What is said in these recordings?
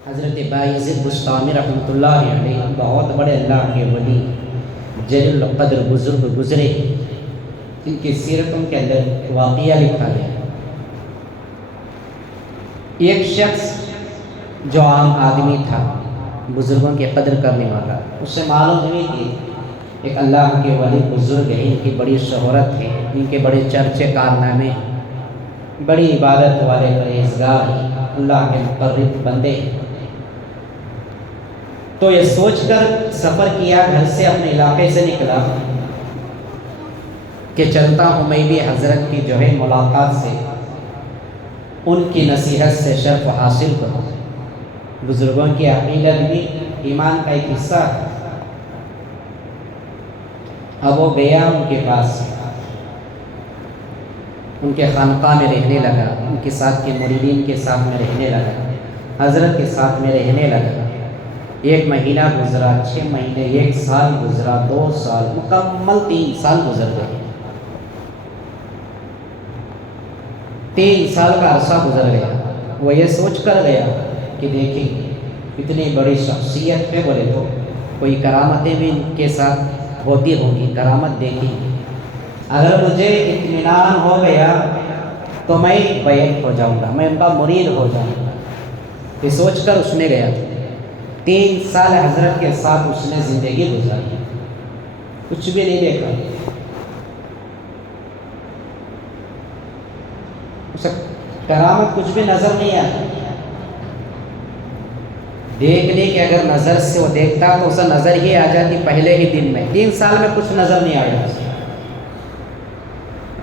حضرت بایزید بسطامی رحمۃ اللہ علیہ بہت بڑے اللہ کے ولی جلیل القدر بزرگ گزرے، ان کی سیرتوں کے اندر واقعہ لکھا گیا۔ ایک شخص جو عام آدمی تھا، بزرگوں کی قدر کرنے والا، اس سے معلوم ہوئی کہ ایک اللہ کے ولی بزرگ ہے، ان کی بڑی شہرت ہے، ان کے بڑے چرچے کارنامے ہیں، بڑی عبادت والے پرہیزگار ہیں، اللہ کے مقرب بندے ہیں۔ تو یہ سوچ کر سفر کیا، گھر سے اپنے علاقے سے نکلا کہ چلتا ہوں میں بھی حضرت کی جو ہے ملاقات سے، ان کی نصیحت سے شرف حاصل کروں۔ بزرگوں کی عقیدت بھی ایمان کا ایک حصہ ہے۔ اب وہ گیا ان کے پاس، ان کے خانقاہ میں رہنے لگا، ان کے ساتھ کے مریدین کے ساتھ میں رہنے لگا، حضرت کے ساتھ میں رہنے لگا۔ 1 مہینہ گزرا، 6 مہینے، 1 سال گزرا، 2 سال، مکمل 3 سال گزر گئے۔ 3 سال کا عرصہ گزر گیا۔ وہ یہ سوچ کر گیا کہ دیکھیں اتنی بڑی شخصیت ہے، بولے تو کوئی کرامتیں بھی ان کے ساتھ ہوتی ہوں گی، کرامت دیکھی، اگر مجھے اطمینان ہو گیا تو میں بیعت ہو جاؤں گا، میں ان کا مرید ہو جاؤں گا۔ یہ سوچ کر اس نے گیا، 3 سال حضرت کے ساتھ اس نے زندگی گزاری، کچھ بھی نہیں دیکھا، اسے کرامت کچھ بھی نظر نہیں آتی۔ دیکھ لی کہ اگر نظر سے وہ دیکھتا تو اسے نظر ہی آ جاتی پہلے ہی دن میں۔ 3 سال میں کچھ نظر نہیں آیا۔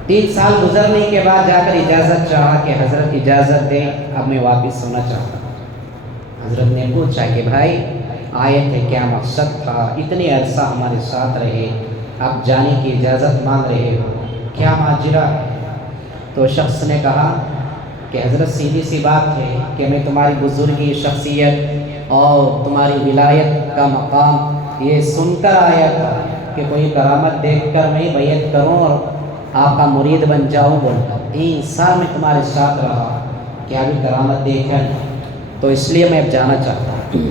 3 سال گزرنے کے بعد جا کر اجازت چاہا کہ حضرت اجازت دیں، اب میں واپس ہونا چاہتا ہوں۔ حضرت نے پوچھا کہ بھائی آئے تھے، کیا مقصد تھا؟ اتنے عرصہ ہمارے ساتھ رہے، آپ جانے کی اجازت مانگ رہے ہو، کیا ماجرا ہے؟ تو شخص نے کہا کہ حضرت سیدھی سی بات ہے کہ میں تمہاری بزرگی، شخصیت اور تمہاری ولایت کا مقام یہ سن کر آیا تھا کہ کوئی کرامت دیکھ کر میں بیعت کروں اور آپ کا مرید بن جاؤں۔ بول کر 3 سال میں تمہارے ساتھ رہا، کیا بھی کرامت دیکھا نہیں، تو اس لیے میں اب جانا چاہتا ہوں۔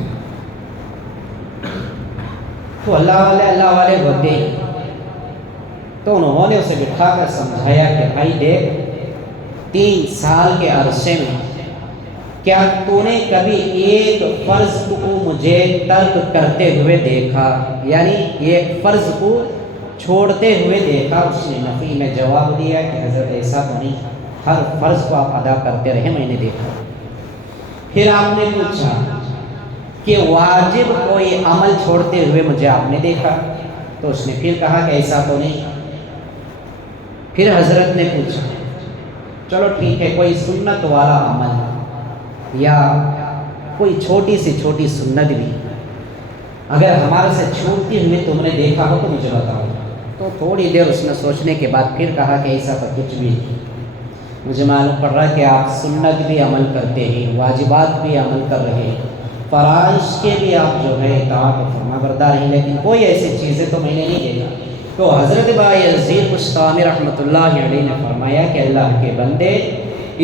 تو اللہ والے ہوتے ہیں، تو انہوں نے اسے بٹھا کر سمجھایا کہ بھائی دیکھ، 3 سال کے عرصے میں کیا تو نے کبھی ایک فرض کو مجھے ترک کرتے ہوئے دیکھا، یعنی ایک فرض کو چھوڑتے ہوئے دیکھا؟ اس نے نفی میں جواب دیا کہ حضرت ایسا تو نہیں، ہر فرض کو آپ ادا کرتے رہے، میں نے دیکھا۔ پھر آپ نے پوچھا کہ واجب کوئی عمل چھوڑتے ہوئے مجھے آپ نے دیکھا؟ تو اس نے پھر کہا کہ ایسا تو نہیں۔ پھر حضرت نے پوچھا چلو ٹھیک ہے، کوئی سنت والا عمل یا کوئی چھوٹی سے چھوٹی سنت بھی اگر ہمارے سے چھوٹتی ہوئی تم نے دیکھا ہو تو مجھے بتاؤ۔ تو تھوڑی دیر اس نے سوچنے کے بعد پھر کہا کہ ایسا تو کچھ بھی نہیں، مجھے معلوم پڑ رہا ہے کہ آپ سنت بھی عمل کرتے ہیں، واجبات بھی عمل کر رہے ہیں، فرائض کے بھی آپ جو ہے اطاعت و فرما بردار ہیں، لیکن کوئی ایسی چیزیں تو میں نے نہیں دیکھا۔ تو حضرت بایزید بسطامی رحمۃ اللہ علیہ نے فرمایا کہ اللہ کے بندے،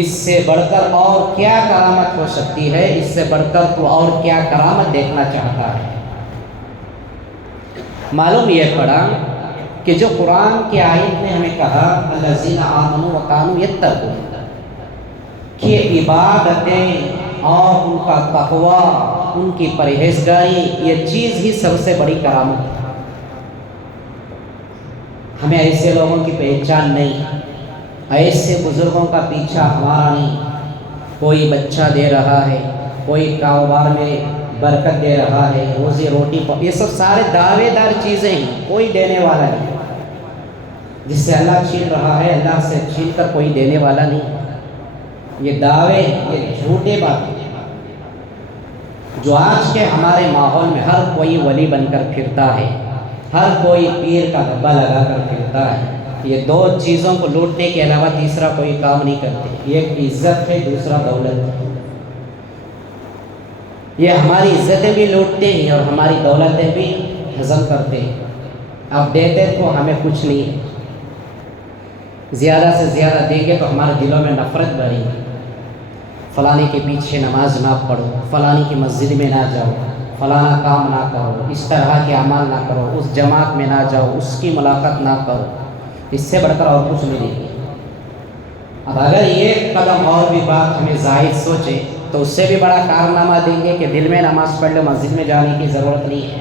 اس سے بڑھ کر اور کیا کرامت ہو سکتی ہے؟ اس سے بڑھ کر تو اور کیا کرامت دیکھنا چاہتا ہے؟ معلوم یہ پڑا کہ جو قرآن کی آیت نے ہمیں کہا الذین آمنوا وکانوا یتقون، کہ عبادتیں اور ان کا تقوی، ان کی پرہیزگاری، یہ چیز ہی سب سے بڑی کرامت ہے۔ ہمیں ایسے لوگوں کی پہچان نہیں، ایسے بزرگوں کا پیچھا ہمارا نہیں۔ کوئی بچہ دے رہا ہے، کوئی کاروبار میں برکت دے رہا ہے، روزی روٹی، یہ سب سارے دعوے دار چیزیں ہیں، کوئی دینے والا نہیں۔ جس سے اللہ چھین رہا ہے، اللہ سے چھین کر کوئی دینے والا نہیں۔ یہ دعوے، یہ جھوٹے باتیں جو آج کے ہمارے ماحول میں ہر کوئی ولی بن کر پھرتا ہے، ہر کوئی پیر کا دھبا لگا کر پھرتا ہے، یہ 2 چیزوں کو لوٹنے کے علاوہ تیسرا کوئی کام نہیں کرتے۔ ایک عزت ہے، دوسرا دولت ہے۔ یہ ہماری عزتیں بھی لوٹتے ہیں اور ہماری دولتیں بھی ہضم کرتے ہیں۔ اب دیتے تو ہمیں کچھ نہیں ہے، زیادہ سے زیادہ دیں گے تو ہمارے دلوں میں نفرت بڑھے گی۔ فلانے کے پیچھے نماز نہ پڑھو، فلانی کی مسجد میں نہ جاؤ، فلانا کام نہ کرو، اس طرح کے اعمال نہ کرو، اس جماعت میں نہ جاؤ، اس کی ملاقات نہ کرو، اس سے بڑھ کر اور کچھ نہیں ہے۔ اب اگر یہ قدم اور بھی بات ہمیں زائد سوچے تو اس سے بھی بڑا کارنامہ دیں گے کہ دل میں نماز پڑھ لو، مسجد میں جانے کی ضرورت نہیں ہے۔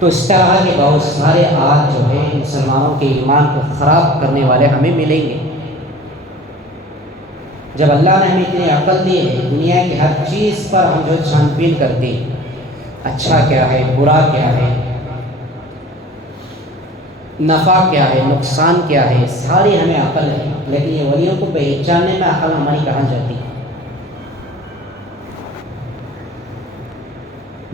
تو اس طرح کے بہت سارے آج جو ہے مسلمانوں کے ایمان کو خراب کرنے والے ہمیں ملیں گے۔ جب اللہ نے ہمیں اتنی عقل دی ہے، دنیا کی ہر چیز پر ہم جو چھان بین کرتے ہیں، اچھا کیا ہے، برا کیا ہے، نفع کیا ہے، نقصان کیا ہے، ساری ہمیں عقل ہے، لیکن یہ ولیوں کو پہچاننے میں عقل ہماری کہاں جاتی ہے؟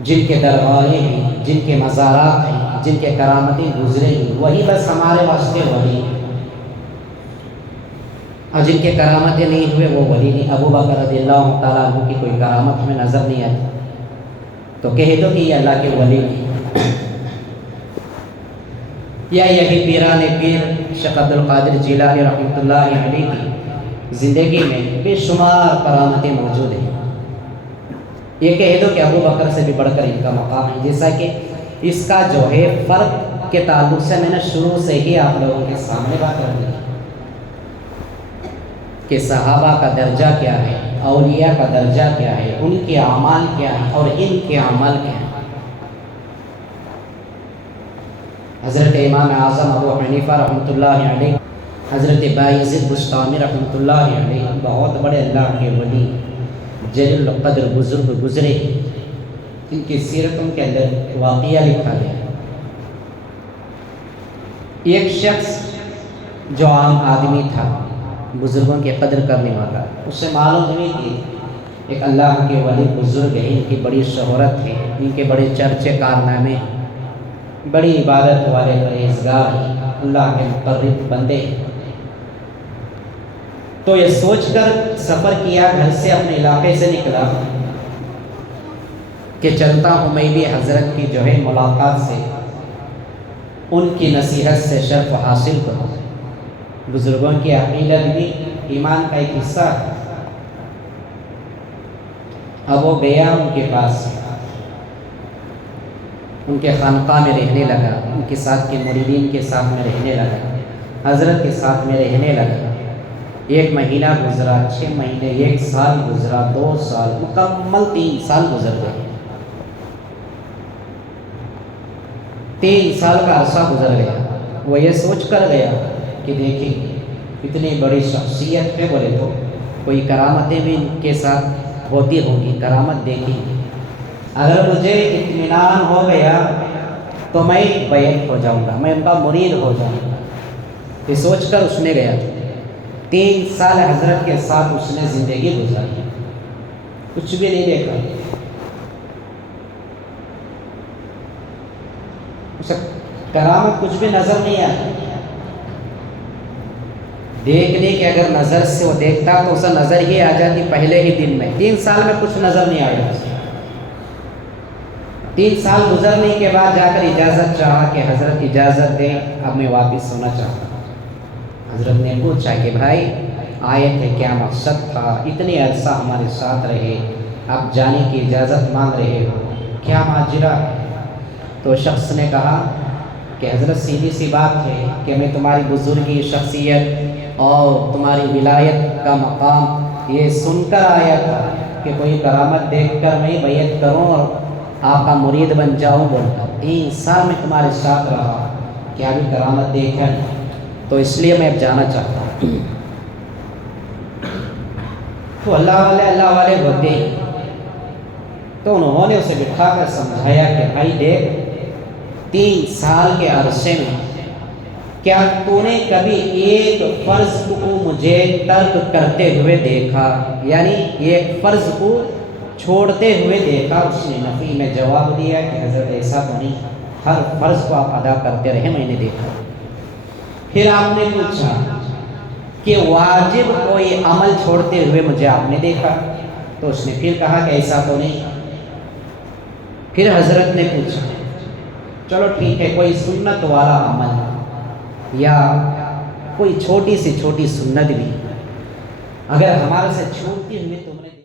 جن کے درباریں ہیں، جن کے مزارات ہیں، جن کے کرامتیں گزرے ہیں، وہی بس ہمارے واسطے ولی ہیں، اور جن کے کرامتیں نہیں ہوئے وہ ولی نہیں۔ ابو بکر رضی اللہ تعالیٰ عنہ کی کوئی کرامت ہمیں نظر نہیں آتی تو کہہ دو کہ یہ اللہ کے ولی نہیں۔ یا یہی پیران پیر شیخ عبد القادر جیلانی رحمۃ اللہ علیہ کی زندگی میں بے شمار کرامتیں موجود ہیں۔ یہ کہہ دو کہ ابو بکر سے بھی بڑھ کر ان کا مقام ہے، جیسا کہ اس کا جو ہے فرق کے تعلق سے میں نے شروع سے ہی آپ لوگوں کے سامنے بات کر دی کہ صحابہ کا درجہ کیا ہے، اولیاء کا درجہ کیا ہے، ان کے اعمال کیا ہیں اور ان کے عمل کیا ہیں۔ حضرت امام اعظم ابو حنیفہ رحمۃ اللہ علیہ، حضرت بایزید بسطامی رحمۃ اللہ علیہ، بہت بڑے اللہ کے ولی جلیل القدر بزرگ گزرے، ان کی سیرتوں کے اندر واقعہ لکھا گیا۔ ایک شخص جو عام آدمی تھا، بزرگوں کی قدر کرنے والا، اس سے معلوم ہوئی کہ ایک اللہ کے ولی بزرگ ہے، ان کی بڑی شہرت ہے، ان کے بڑے چرچے کارنامے ہیں، بڑی عبادت والے پرہیزگار ہیں، اللہ کے مقرب بندے ہیں۔ تو یہ سوچ کر سفر کیا، گھر سے اپنے علاقے سے نکلا کہ چلتا ہوں میں بھی حضرت کی جو ہے ملاقات سے، ان کی نصیحت سے شرف حاصل کروں۔ بزرگوں کی عقیدت بھی ایمان کا ایک حصہ ہے۔ اب وہ گیا ان کے پاس، ان کے خانقاہ میں رہنے لگا، ان کے ساتھ کے مریدین کے ساتھ میں رہنے لگا، حضرت کے ساتھ میں رہنے لگا۔ 1 مہینہ گزرا، 6 مہینے، 1 سال گزرا، 2 سال، مکمل 3 سال گزر گئے۔ 3 سال کا عرصہ گزر گیا۔ وہ یہ سوچ کر گیا کہ دیکھیں اتنی بڑی شخصیت ہے، بولے تو کوئی کرامتیں بھی ان کے ساتھ ہوتی ہوں گی، کرامت دیکھیں گے، اگر مجھے اطمینان ہو گیا تو میں بیعت ہو جاؤں گا، میں ان کا مرید ہو جاؤں گا۔ یہ سوچ کر اس نے گیا، 3 سال حضرت کے ساتھ اس نے زندگی گزاری، کچھ بھی نہیں دیکھا، اسے کرامت کچھ بھی نظر نہیں آئی۔ دیکھنے کے اگر نظر سے وہ دیکھتا تو اسے نظر ہی آ جاتی پہلے ہی دن میں۔ 3 سال میں کچھ نظر نہیں آیا۔ 3 سال گزرنے کے بعد جا کر اجازت چاہا کہ حضرت اجازت دیں، اب میں واپس ہونا چاہتا ہوں۔ حضرت نے پوچھا کہ بھائی آئے تھے، کیا مقصد تھا، اتنے عرصہ ہمارے ساتھ رہے، آپ جانے کی اجازت مانگ رہے ہو، کیا ماجرا ہے؟ تو شخص نے کہا کہ حضرت سیدھی سی بات ہے کہ میں تمہاری بزرگی، شخصیت اور تمہاری ولایت کا مقام یہ سن کر آیا تھا کہ کوئی کرامت دیکھ کر میں بیعت کروں اور آپ کا مرید بن جاؤں بول کر۔ 3 سال میں تمہارے ساتھ رہا، کیا بھی کرامت دیکھا نہیں، تو اس لیے میں اب جانا چاہتا ہوں۔ تو اللہ والے ہوتے ہیں، تو انہوں نے اسے بٹھا کر سمجھایا کہ بھائی دیکھ، 3 سال کے عرصے میں کیا تو نے کبھی ایک فرض کو مجھے ترک کرتے ہوئے دیکھا، یعنی ایک فرض کو چھوڑتے ہوئے دیکھا؟ اس نے نفی میں جواب دیا کہ حضرت ایسا تو نہیں، ہر فرض کو آپ ادا کرتے رہے، میں نے دیکھا۔ پھر آپ نے پوچھا کہ واجب کوئی عمل چھوڑتے ہوئے مجھے آپ نے دیکھا؟ تو اس نے پھر کہا کہ ایسا تو نہیں۔ پھر حضرت نے پوچھا چلو ٹھیک ہے، کوئی سنت والا عمل یا کوئی چھوٹی سی چھوٹی سنت بھی، اگر ہمارے سے چھوٹتی ہوئی تم نے